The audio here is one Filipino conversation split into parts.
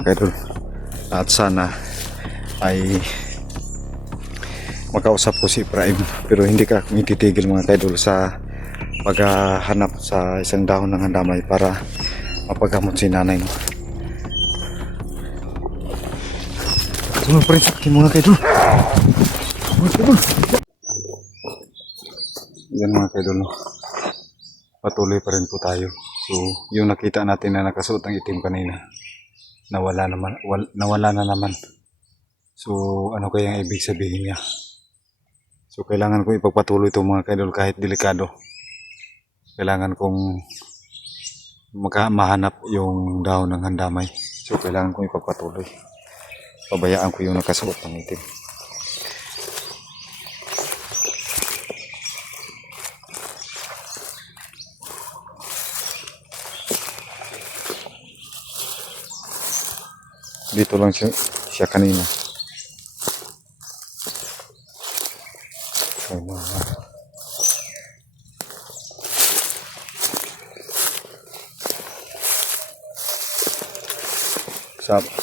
Idol, at sana ay makausap ko si Ibrahim, pero hindi ka titigil mga kaidol sa paghahanap sa isang dahon ng handamay para mapagamot si nanay mo. Sunod pa rin sa akin mga kaidol. Yan mga kaidol, patuloy pa rin po tayo. So yung nakita natin na nakasuot ng itim kanina, nawala na naman. So ano kaya ang ibig sabihin niya? So kailangan kong ipagpatuloy ito mga kaidol kahit delikado. Kailangan kong mahanap yung dahon ng handamay. So kailangan kong ipagpatuloy. Pabayaan ko yung nakasuot ng itim. Dito lang siya kanina.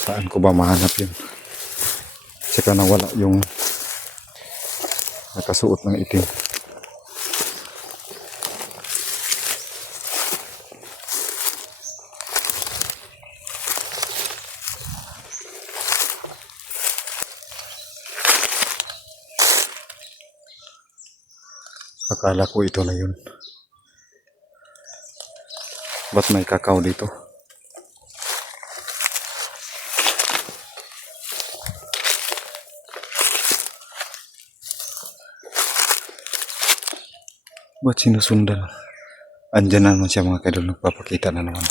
Saan ko ba mahanap yun? Saka nawala yung nakasuot ng itim. Akala ko ito na yun. Ba't may kakao dito? Ba't sinusundan? Andyan na naman siya mga kaidol, nagpapakita na naman.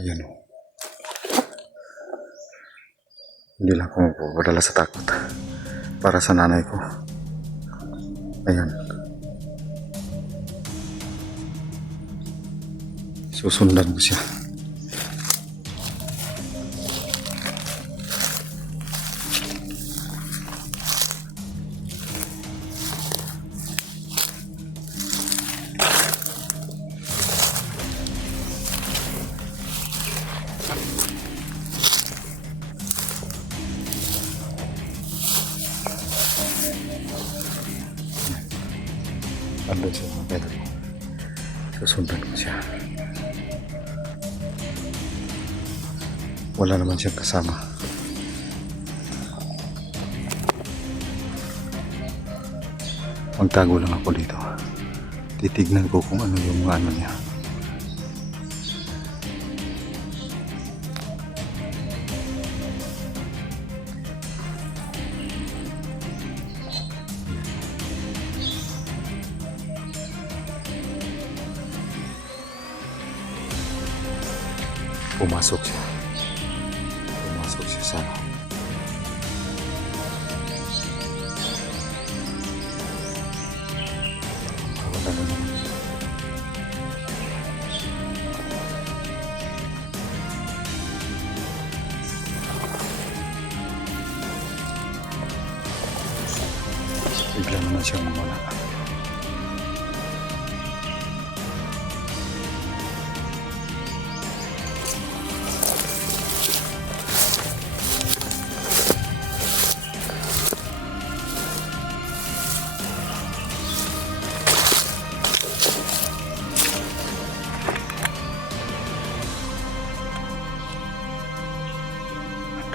Ayan o. Hindi lang ako magpapadala sa takot. Para sa nanay ko. Ayan. Susundan ko siya. Andun siya mga kaidol. Susundan ko siya. Wala naman siyang kasama. Magtago lang ako dito. Titignan ko kung ano yung mga ano niya. Pumasok siya sa wala na naman. Bigla naman siyang mawala.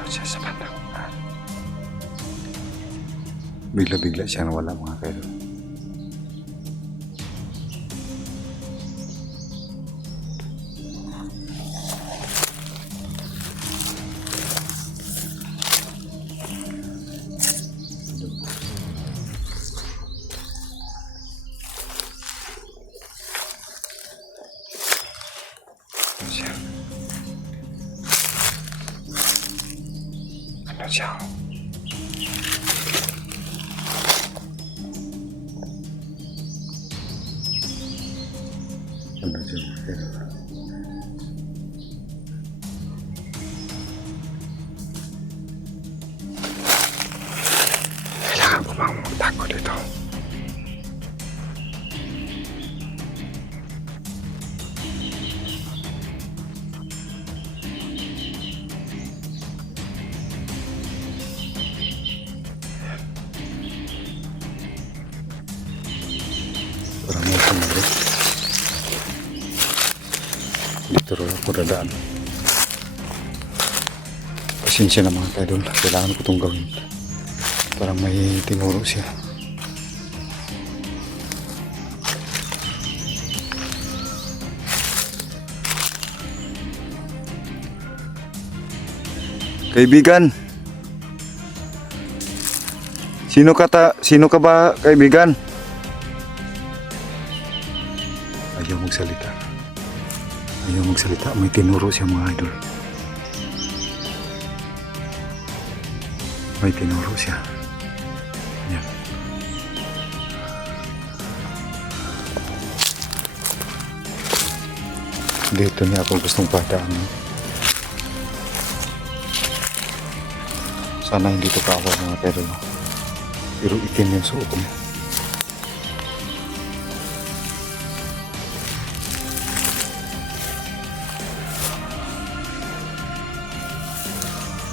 Siya sa bandang bigla siyang wala mga kaidol. Siya. Kailangan ko bang magtago dito? ako dadaan. Pasensya na mga kaidol, kailangan ko itong gawin. Parang may tinuro siya. Kaibigan, sino ka ba, kaibigan? Ayaw magsalita. Ayaw magsalita, may tinuro siya mga idol. May tinuro siya. Yan. Dito niya ako gustong padaan. Sana hindi ito kaaway mga pero itim yung suot niya.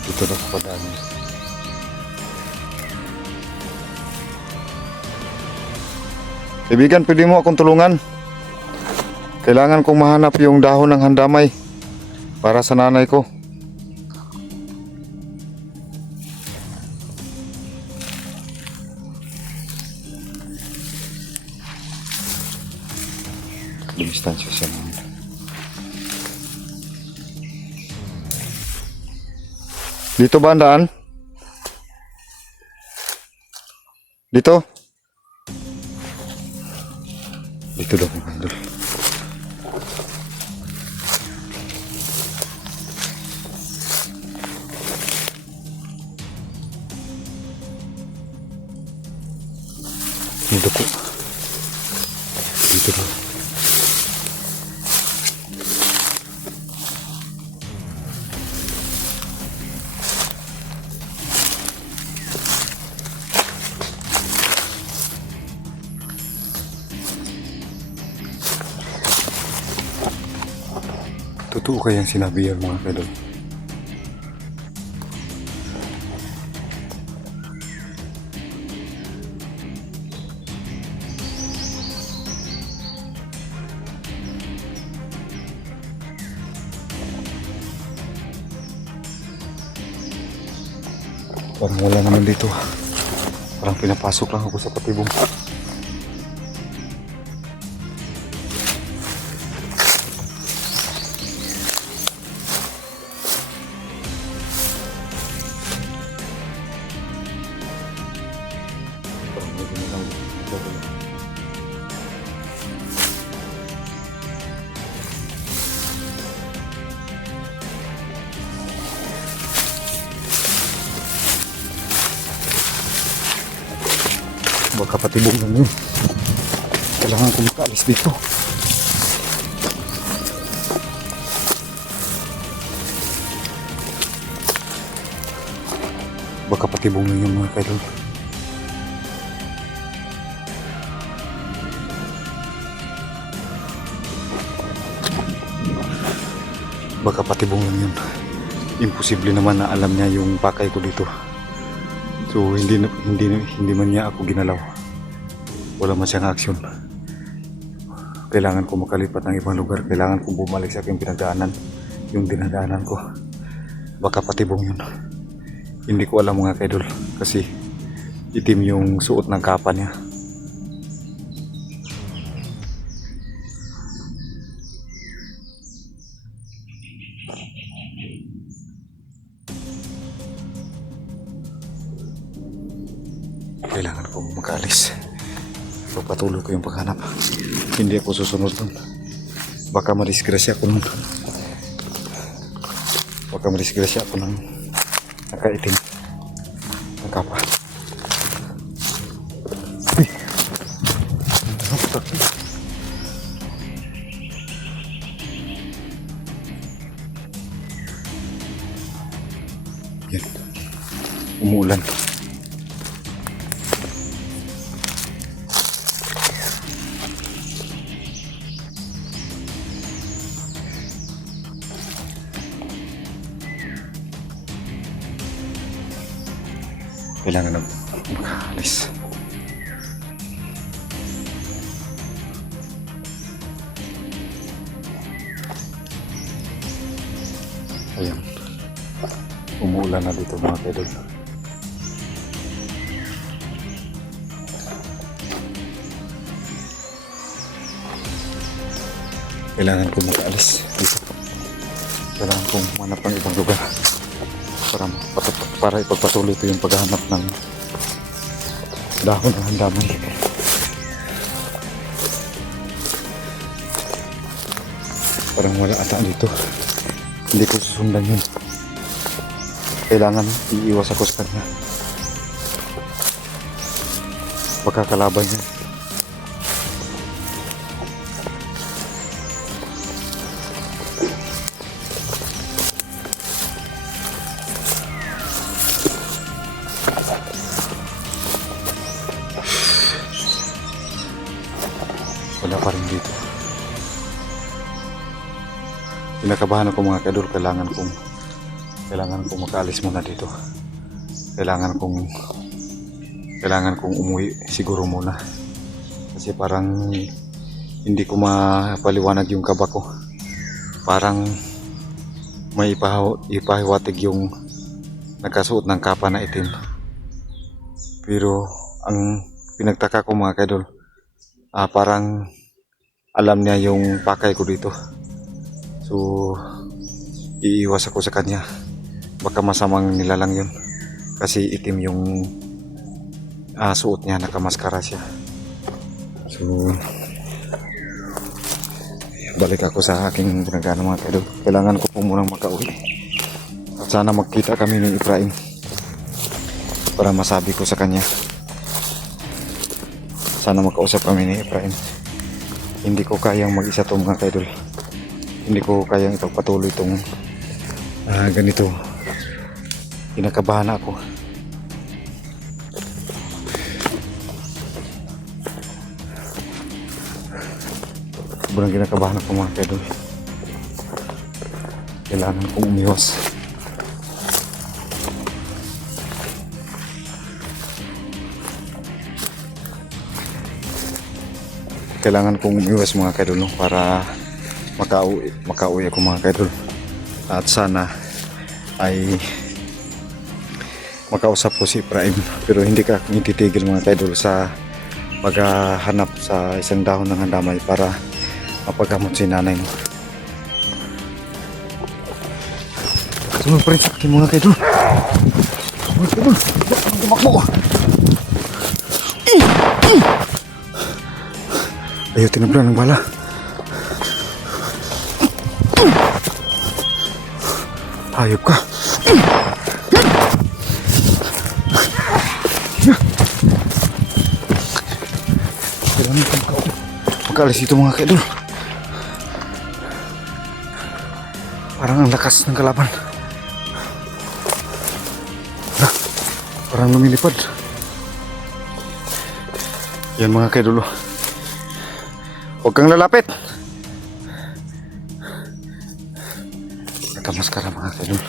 Dito na ako padaan. Kaibigan, pwede mo akong tulungan? Kailangan kong mahanap yung dahon ng handamay para sa nanay ko. Distansya siya naman. Dito ba ang daan? Dito? Dito daw mga idol. Dito ko. Dito daw. Totoo kayang sinabi yan mga kaidol. Parang wala naman dito. Parang pinapasok lang ako sa patibong. Baka patibong lang yun. Kailangan ko makaalis dito. Baka patibong lang yun mga kaidol. Baka patibong lang yun. Imposible naman na alam niya yung pakay ko dito. So hindi man niya ako ginalaw. Wala man siyang aksyon. Kailangan ko makalipat ng ibang lugar. Kailangan ko bumalik sa aking pinagdaanan. Yung dinadaanan ko. Baka patibong yun. Hindi ko alam mga kaidol. Kasi itim yung suot ng kapa niya. Kailangan ko makaalis. Pagpatuloy ko yung paghanap. Hindi ako susunod dun. Baka madisgrasya ako nun. Baka madisgrasya ako ng nakaitim ng kapa. Uy! Yan. Umuulan. Kailangan na makaalis. Ayan. Umuulan na dito mga kaidol. Kailangan ko makaalis dito. Kailangan kong manap ng ibang lugar para ipagpatuloy ito yung paghahanap ng dahon ng handaman. Parang wala ata dito. Hindi ko susundan yun. Kailangan iiwas ako sa kanya. Baka kalaban yun. Wala pa rin dito. Kinakabahan ako mga kaidol. Kailangan kong makaalis muna dito. Kailangan kong umuwi siguro muna. Kasi parang hindi ko mapaliwanag yung kaba ko. Parang may ipahiwatig yung nakasuot ng kapa na itim. Pero ang pinagtaka ko mga kaidol, parang alam niya yung pakay ko dito. So iiwas ako sa kanya. Baka masamang nilalang yun. Kasi itim yung suot niya, nakamaskara siya. So balik ako sa aking pinagano mga kaidol. Kailangan ko po munang makauwi. At sana magkita kami ni Efraim para masabi ko sa kanya. Sana makausap kami ni Efraim. Hindi ko kayang mag-isa to mga kaidol. Hindi ko kayang ipagpatuloy itong ganito. Kinakabahan ako. Sobrang kinakabahan ako mga kaidol. Kailangan kong umiwas. Kailangan kong umiwas mga kaidol, no? Para makauwi ako mga kaidol. At sana ay makausap ko si Efraim. Pero hindi ka titigil mga kaidol sa paghahanap sa isang dahon ng handamay para mapagamot si nanay mo. Tulong pa rin sa akin mga kaidol. Mga kaidol, tumakbo ko. Ayaw tinablan ng bala. Hayop ka. Kailangan ko makaalis dito mga kaidol. Parang ang lakas ng kalaban. Parang lumilipad. Yan mga kaidol. Huwag kang lalapit. Nakamaskara mga kaidol.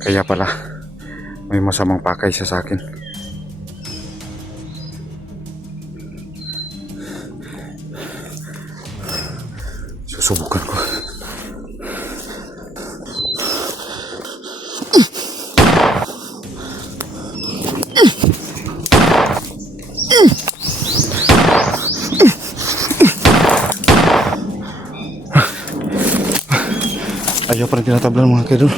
Kaya pala may masamang pakay siya sa akin. Susubukan ko. Ayaw pa rin tinatablan mga kaidol.